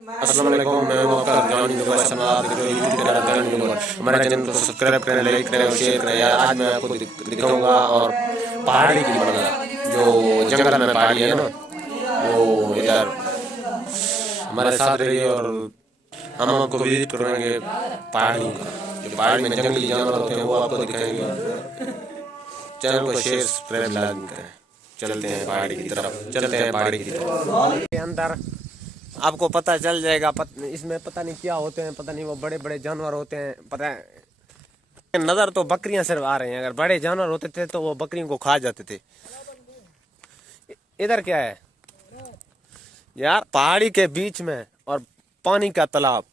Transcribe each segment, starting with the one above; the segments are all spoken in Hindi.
अस्सलाम वालेकुम, मैं हूं आपका जॉनी यूट्यूबर। आप देख रहे हो यूट्यूब चैनल जॉनी यूट्यूबर। हमारे चैनल को सब्सक्राइब करें, लाइक करें और शेयर करें। यार आज मैं आपको दिखाऊंगा और पहाड़ी की मंजर, जो जंगल में पहाड़ी है ना, वो इधर हमारे साथ रहिए और हम आपको विजिट करेंगे पहाड़ियों का। जो पहाड़ी में जंगली जानवर होते हैं वो आपको दिखाएंगे। चैनल को शेयर सब्सक्राइब लाजमी करें। चलते हैं पहाड़ी की तरफ, चलते हैं पहाड़ी की तरफ। के अंदर आपको पता चल जाएगा। इसमें पता नहीं क्या होते हैं, पता नहीं, वो बड़े बड़े जानवर होते हैं, पता है। नजर तो बकरियां सिर्फ आ रही हैं। अगर बड़े जानवर होते थे तो वो बकरियों को खा जाते थे। इधर क्या है यार, पहाड़ी के बीच में और पानी का तालाब।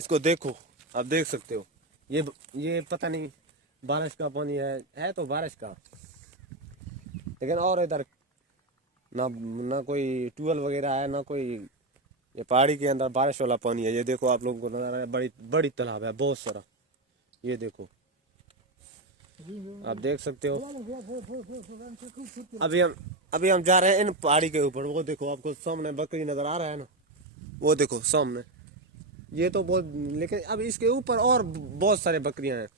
इसको देखो, आप देख सकते हो। ये पता नहीं बारिश का पानी है तो बारिश का, लेकिन और इधर ना ना कोई ट्यूबवेल वगैरह है, ना कोई। ये पहाड़ी के अंदर बारिश वाला पानी है। ये देखो, आप लोगों को नजर आ रहा है, बड़ी बड़ी तालाब है, बहुत सारा। ये देखो, आप देख सकते हो। अभी हम जा रहे हैं इन पहाड़ी के ऊपर। वो देखो, आपको सामने बकरी नजर आ रहा है ना, वो देखो सामने। ये तो बहुत, लेकिन अब इसके ऊपर और बहुत सारे बकरियां हैं,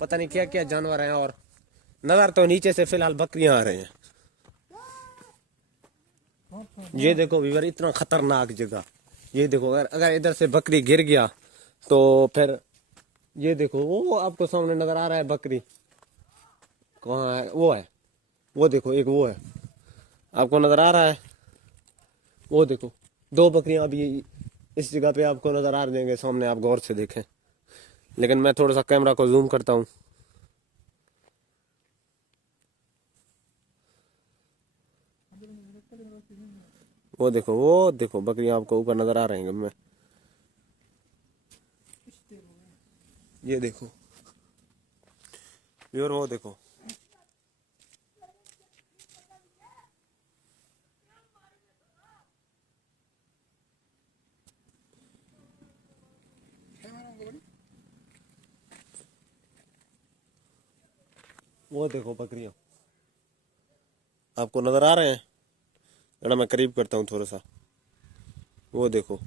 पता नहीं क्या क्या जानवर हैं। और नजर तो नीचे से फिलहाल बकरियां आ रहे हैं। ये देखो व्यूअर, इतना खतरनाक जगह। ये देखो, अगर इधर से बकरी गिर गया तो फिर ये देखो, वो आपको सामने नजर आ रहा है बकरी। कहाँ है? वो है, वो देखो, एक वो है, आपको नजर आ रहा है। वो देखो, दो बकरियां अभी इस जगह पे आपको नजर आ जाएंगे सामने, आप गौर से देखें। लेकिन मैं थोड़ा सा कैमरा को जूम करता हूँ। वो देखो बकरियां आपको ऊपर नजर आ रही हैं मैं। ये देखो व्यूअर, वो देखो। वो देखो बकरियां आपको नजर आ रहे हैं। जरा मैं करीब करता हूँ थोड़ा सा। वो देखो,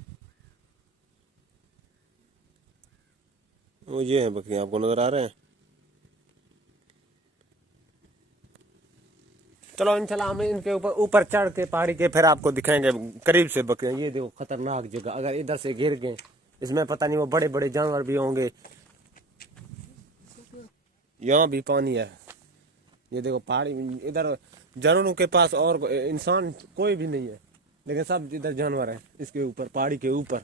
वो ये है बकरियां, आपको नजर आ रहे हैं। चलो इंशाल्लाह हम इनके ऊपर ऊपर चढ़ के पहाड़ी के फिर आपको दिखाएंगे करीब से बकरियां। ये देखो, खतरनाक जगह। अगर इधर से गिर गए, इसमें पता नहीं वो बड़े बड़े जानवर भी होंगे। यहाँ भी पानी है। ये देखो पहाड़ी, इधर जानवरों के पास और इंसान कोई भी नहीं है, लेकिन सब इधर जानवर है इसके ऊपर, पहाड़ी के ऊपर।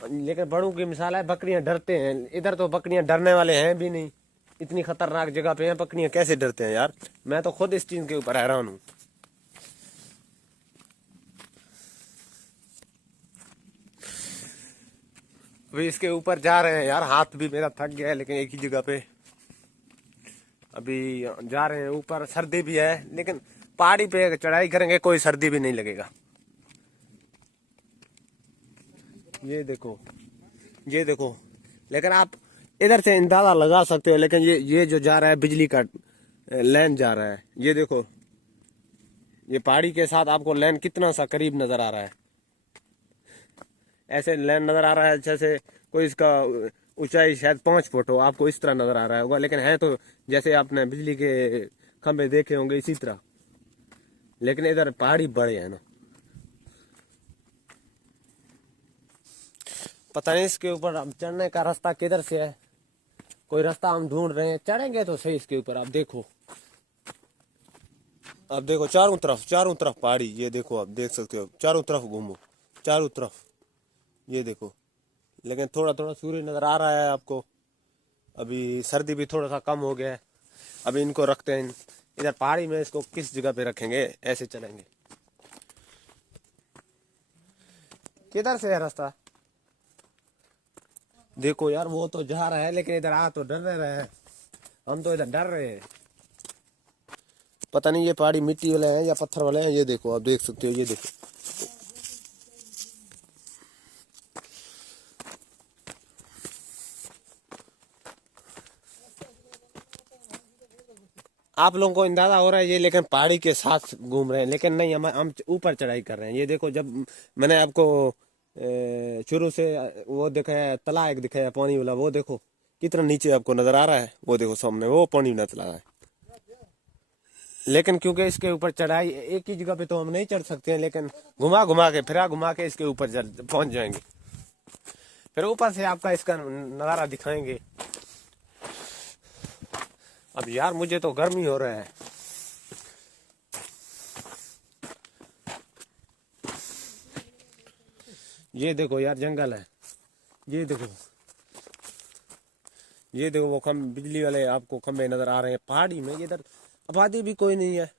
लेकिन बड़ों की मिसाल है, बकरियां डरते हैं। इधर तो बकरियां डरने वाले हैं भी नहीं। इतनी खतरनाक जगह पे हैं, बकरियां कैसे डरते हैं यार। मैं तो खुद इस चीज के ऊपर हैरान हूँ। अभी इसके ऊपर जा रहे हैं यार, हाथ भी मेरा थक गया है, लेकिन एक ही जगह पे अभी जा रहे हैं ऊपर। सर्दी भी है, लेकिन पहाड़ी पे चढ़ाई करेंगे कोई सर्दी भी नहीं लगेगा। ये देखो, ये देखो, लेकिन आप इधर से अंदाजा लगा सकते हो। लेकिन ये जो जा रहा है बिजली का लाइन जा रहा है। ये देखो, ये पहाड़ी के साथ आपको लाइन कितना सा करीब नजर आ रहा है। ऐसे लाइन नजर आ रहा है जैसे कोई इसका ऊंचाई शायद 5 फुट हो, आपको इस तरह नजर आ रहा होगा। लेकिन है तो जैसे आपने बिजली के खंभे देखे होंगे इसी तरह। लेकिन इधर पहाड़ी बड़े हैं ना, पता नहीं इसके ऊपर अब चढ़ने का रास्ता किधर से है। कोई रास्ता हम ढूंढ रहे हैं, चढ़ेंगे तो सही इसके ऊपर। आप देखो, आप देखो चारों तरफ पहाड़ी। ये देखो, आप देख सकते हो, चारों तरफ घूमो, चारों तरफ। ये देखो, लेकिन थोड़ा थोड़ा सूर्य नजर आ रहा है आपको। अभी सर्दी भी थोड़ा सा कम हो गया है। अभी इनको रखते हैं इधर पहाड़ी में। इसको किस जगह पे रखेंगे, ऐसे चलेंगे। किधर से है रास्ता? देखो यार, वो तो जा रहा है, लेकिन इधर आ तो डर रहे हैं। हम तो इधर डर रहे हैं। पता नहीं ये पहाड़ी मिट्टी वाले हैं या पत्थर वाले हैं। ये देखो, आप देख सकते हो। ये देखो, आप लोगों को अंदाजा हो रहा है ये, लेकिन पहाड़ी के साथ घूम रहे हैं, लेकिन नहीं, हम ऊपर चढ़ाई कर रहे हैं। ये देखो, जब मैंने आपको शुरू से वो दिखाया, तालाब एक दिखाया पानी वाला, वो देखो कितना नीचे आपको नजर आ रहा है। वो देखो सामने वो पानी नजर आ रहा है। लेकिन क्योंकि इसके ऊपर चढ़ाई एक ही जगह पे तो हम नहीं चढ़ सकते हैं, लेकिन घुमा घुमा के फिरा घुमा के इसके ऊपर पहुंच जाएंगे। फिर ऊपर से आपका इसका नज़ारा दिखाएंगे। अब यार मुझे तो गर्मी हो रहा है। ये देखो यार जंगल है, ये देखो, ये देखो वो बिजली वाले आपको खंभे नजर आ रहे हैं पहाड़ी में। इधर आबादी भी कोई नहीं है,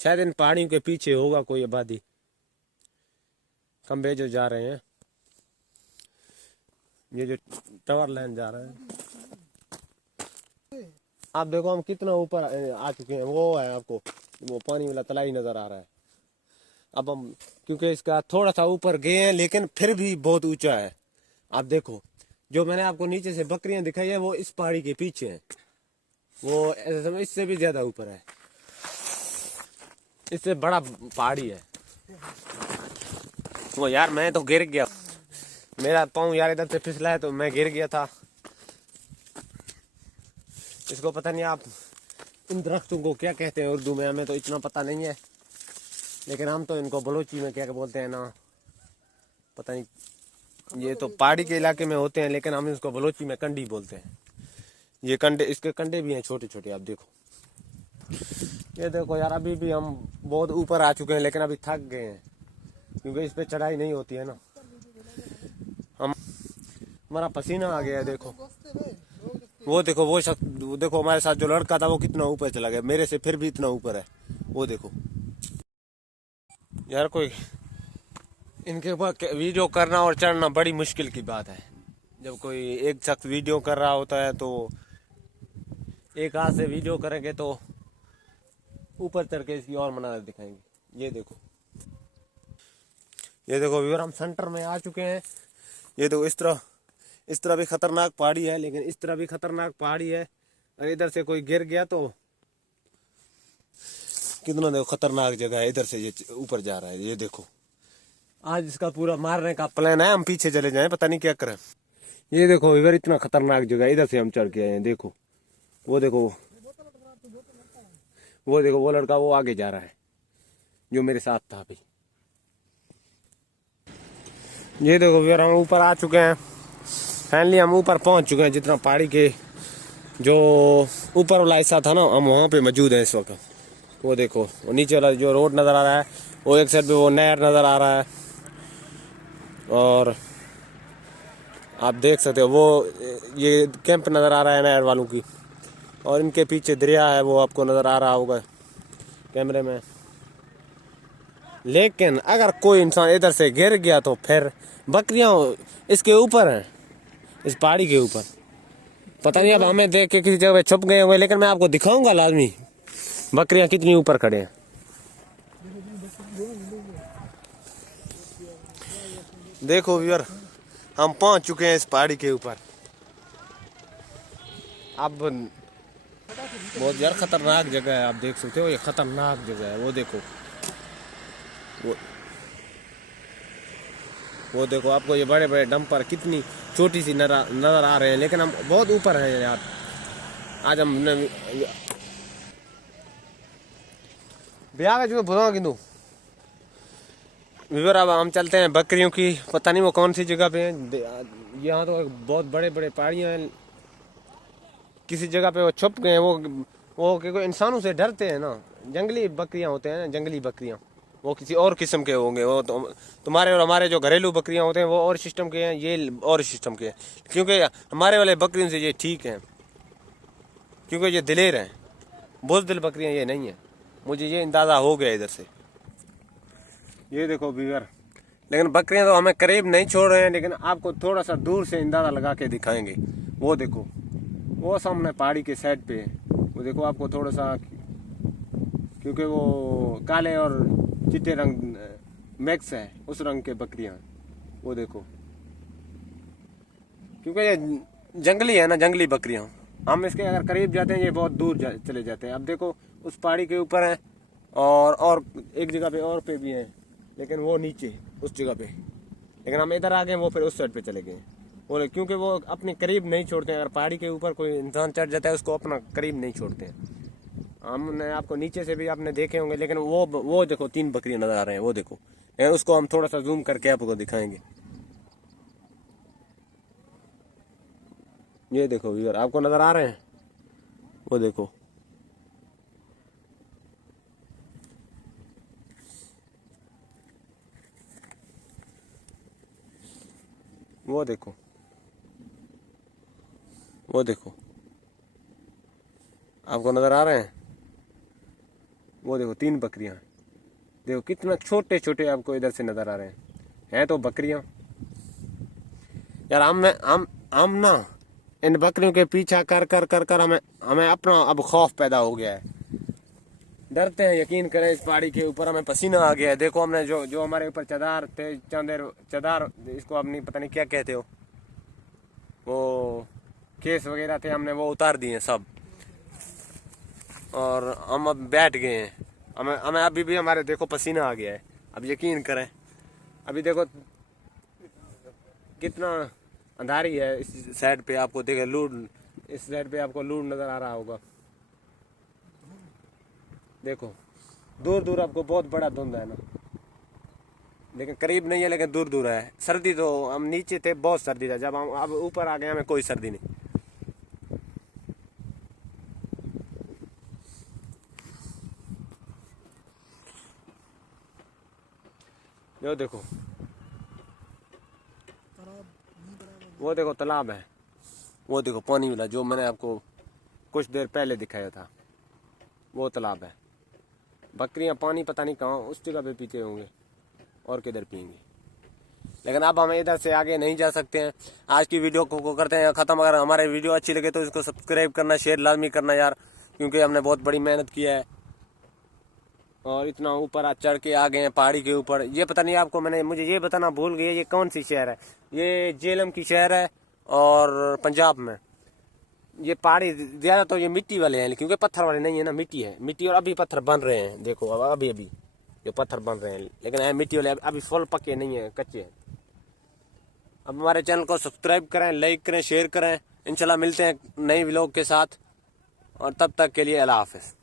शायद इन पहाड़ियों के पीछे होगा कोई आबादी। खंभे जो जा रहे हैं, ये जो टावर लाइन जा रहा है, आप देखो हम कितना ऊपर आ चुके हैं। वो है आपको वो पानी वाला तलाई नजर आ रहा है। अब हम क्योंकि इसका थोड़ा सा ऊपर गए हैं, लेकिन फिर भी बहुत ऊंचा है। आप देखो, जो मैंने आपको नीचे से बकरियां दिखाई है वो इस पहाड़ी के पीछे है, वो इससे भी ज्यादा ऊपर है, इससे बड़ा पहाड़ी है वो। यार मैं तो गिर गया, मेरा पाँव यार इधर से फिसला है तो मैं गिर गया था। इसको पता नहीं आप इन दरख्तों को क्या कहते हैं उर्दू में, हमें तो इतना पता नहीं है, लेकिन हम तो इनको बलोची में क्या बोलते हैं ना, पता नहीं। ये तो पहाड़ी के इलाके में होते हैं, लेकिन हम इसको बलोची में कंडी बोलते हैं। ये कंडे, इसके कंडे भी हैं छोटे छोटे, आप देखो। ये देखो यार, अभी भी हम बहुत ऊपर आ चुके हैं, लेकिन अभी थक गए हैं क्योंकि इस पे चढ़ाई नहीं होती है ना। हमारा पसीना आ गया है। देखो वो देखो, वो शख्स देखो, हमारे साथ जो लड़का था वो कितना ऊपर चला गया, मेरे से फिर भी इतना ऊपर है। वो देखो यार, कोई इनके ऊपर वीडियो करना और चढ़ना बड़ी मुश्किल की बात है। जब कोई एक शख्स वीडियो कर रहा होता है तो एक हाथ से वीडियो करेंगे तो ऊपर चढ़ के इसकी और मनाजर दिखाएंगे। ये देखो, ये देखो व्यूअर, हम सेंटर में आ चुके हैं। ये देखो, इस तरह भी खतरनाक पहाड़ी है, लेकिन इस तरह भी खतरनाक पहाड़ी है। और इधर से कोई गिर गया तो कितना देखो खतरनाक जगह है। इधर से ये ऊपर जा रहा है, ये देखो। आज इसका पूरा मारने का प्लान है, हम पीछे चले जाएं, पता नहीं क्या करें। ये देखो इधर इतना खतरनाक जगह है, इधर से हम चढ़ के आए हैं। देखो वो देखो, वो देखो, वो लड़का वो आगे जा रहा है जो मेरे साथ था अभी। ये देखो यार, हम ऊपर आ चुके हैं, फाइनली हम ऊपर पहुंच चुके हैं। जितना पहाड़ी के जो ऊपर वाला हिस्सा था ना, हम वहाँ पे मौजूद हैं इस वक्त। वो देखो, वो नीचे वाला जो रोड नज़र आ रहा है, वो एक साइड पे वो नहर नज़र आ रहा है, और आप देख सकते हो वो ये कैंप नज़र आ रहा है नहर वालों की, और इनके पीछे दरिया है, वो आपको नज़र आ रहा होगा कैमरे में। लेकिन अगर कोई इंसान इधर से गिर गया तो फिर बकरियां इसके ऊपर हैं, इस पहाड़ी के ऊपर। पता नहीं, अब हमें देख के किसी जगह छुप गए हुए, लेकिन मैं आपको दिखाऊंगा लाजमी बकरियां कितनी ऊपर खड़े हैं। देखो व्यूअर, हम पहुंच चुके हैं इस पहाड़ी के ऊपर। अब बहुत यार खतरनाक जगह है, आप देख सकते हो, ये खतरनाक जगह है। वो देखो, वो देखो, आपको ये बड़े बड़े डंपर कितनी छोटी सी नजर आ रहे हैं, लेकिन हम बहुत ऊपर हैं यार। आज हम ब्याह जो भुना किंतु व्यूअर, अब हम चलते हैं बकरियों की, पता नहीं वो कौन सी जगह पे है। यहाँ तो बहुत बड़े बड़े पहाड़ियाँ हैं, किसी जगह पे वो छुप गए हैं। वो क्योंकि इंसानों से डरते हैं ना, जंगली बकरियाँ होते हैं ना, जंगली बकरियाँ, वो किसी और किस्म के होंगे। वो तुम्हारे और हमारे जो घरेलू बकरियां होते हैं वो और सिस्टम के हैं, ये और सिस्टम के हैं। क्योंकि हमारे वाले बकरियों से ये ठीक हैं, क्योंकि ये दिलेर हैं। बुज़दिल बकरियां ये नहीं है, मुझे ये अंदाज़ा हो गया इधर से। ये देखो व्यूअर, लेकिन बकरियां तो हमें करीब नहीं छोड़ रहे हैं, लेकिन आपको थोड़ा सा दूर से अंदाज़ा लगा के दिखाएंगे। वो देखो, वो सामने पहाड़ी के साइड पे है, वो देखो आपको थोड़ा सा, क्योंकि वो काले और चिट्टे रंग मैक्स है, उस रंग के बकरियां। वो देखो, क्योंकि ये जंगली है ना, जंगली बकरियां। हम इसके अगर करीब जाते हैं ये बहुत दूर चले जाते हैं। अब देखो उस पहाड़ी के ऊपर है और एक जगह पे और पे भी है, लेकिन वो नीचे उस जगह पे, लेकिन हम इधर आ गए, वो फिर उस साइड पे चले गए। और क्योंकि वो अपने करीब नहीं छोड़ते हैं। अगर पहाड़ी के ऊपर कोई इंसान चढ़ जाता है उसको अपना करीब नहीं छोड़ते हैं। हमने आपको नीचे से भी आपने देखे होंगे, लेकिन वो देखो 3 बकरियां नजर आ रहे हैं, वो देखो। लेकिन उसको हम थोड़ा सा जूम करके आपको दिखाएंगे। ये देखो व्यूअर, आपको नजर आ रहे हैं, वो देखो। वो देखो, वो देखो, आपको नजर आ रहे हैं, वो देखो 3 बकरियां। देखो कितना छोटे छोटे आपको इधर से नजर आ रहे हैं तो बकरियां। यार हम ना इन बकरियों के पीछा कर कर कर कर हमें अपना अब खौफ पैदा हो गया है। डरते हैं, यकीन करें। इस पहाड़ी के ऊपर हमें पसीना आ गया है। देखो हमने जो हमारे ऊपर चदार थे, चदार इसको अपनी पता नहीं क्या कहते हो, वो केस वगैरह थे, हमने वो उतार दिए सब और हम अब बैठ गए हैं। हमें अभी भी हमारे देखो पसीना आ गया है। अब यकीन करें, अभी देखो कितना अंधारी है। इस साइड पे आपको देखे लूड, इस साइड पे आपको लूड नजर आ रहा होगा। देखो दूर दूर आपको बहुत बड़ा धुंध है ना, लेकिन करीब नहीं है, लेकिन दूर दूर है। सर्दी तो हम नीचे थे, बहुत सर्दी था। जब हम अब ऊपर आ गए हमें कोई सर्दी नहीं। जो देखो, वो देखो तालाब है, वो देखो पानी वाला जो मैंने आपको कुछ देर पहले दिखाया था, वो तालाब है। बकरियां पानी पता नहीं कहाँ उस जगह पे पीते होंगे और किधर पियेंगे। लेकिन अब हम इधर से आगे नहीं जा सकते हैं। आज की वीडियो को करते हैं ख़त्म। अगर हमारे वीडियो अच्छी लगे तो इसको सब्सक्राइब करना, शेयर लाजमी करना यार, क्योंकि हमने बहुत बड़ी मेहनत किया है और इतना ऊपर चढ़ के आ गए हैं पहाड़ी के ऊपर। ये पता नहीं आपको, मुझे ये बताना भूल गया, ये कौन सी शहर है। ये जेलम की शहर है और पंजाब में। ये पहाड़ी ज़्यादा तो ये मिट्टी वाले हैं, क्योंकि पत्थर वाले नहीं है ना, मिट्टी है। मिट्टी और अभी पत्थर बन रहे हैं। देखो अब अभी जो पत्थर बन रहे हैं, लेकिन है मिट्टी वाले, अभी फुल पक्के नहीं है, कच्चे हैं। अब हमारे चैनल को सब्सक्राइब करें, लाइक करें, शेयर करें। इंशाल्लाह मिलते हैं नए व्लॉग के साथ, और तब तक के लिए अल्लाह हाफ़िज़।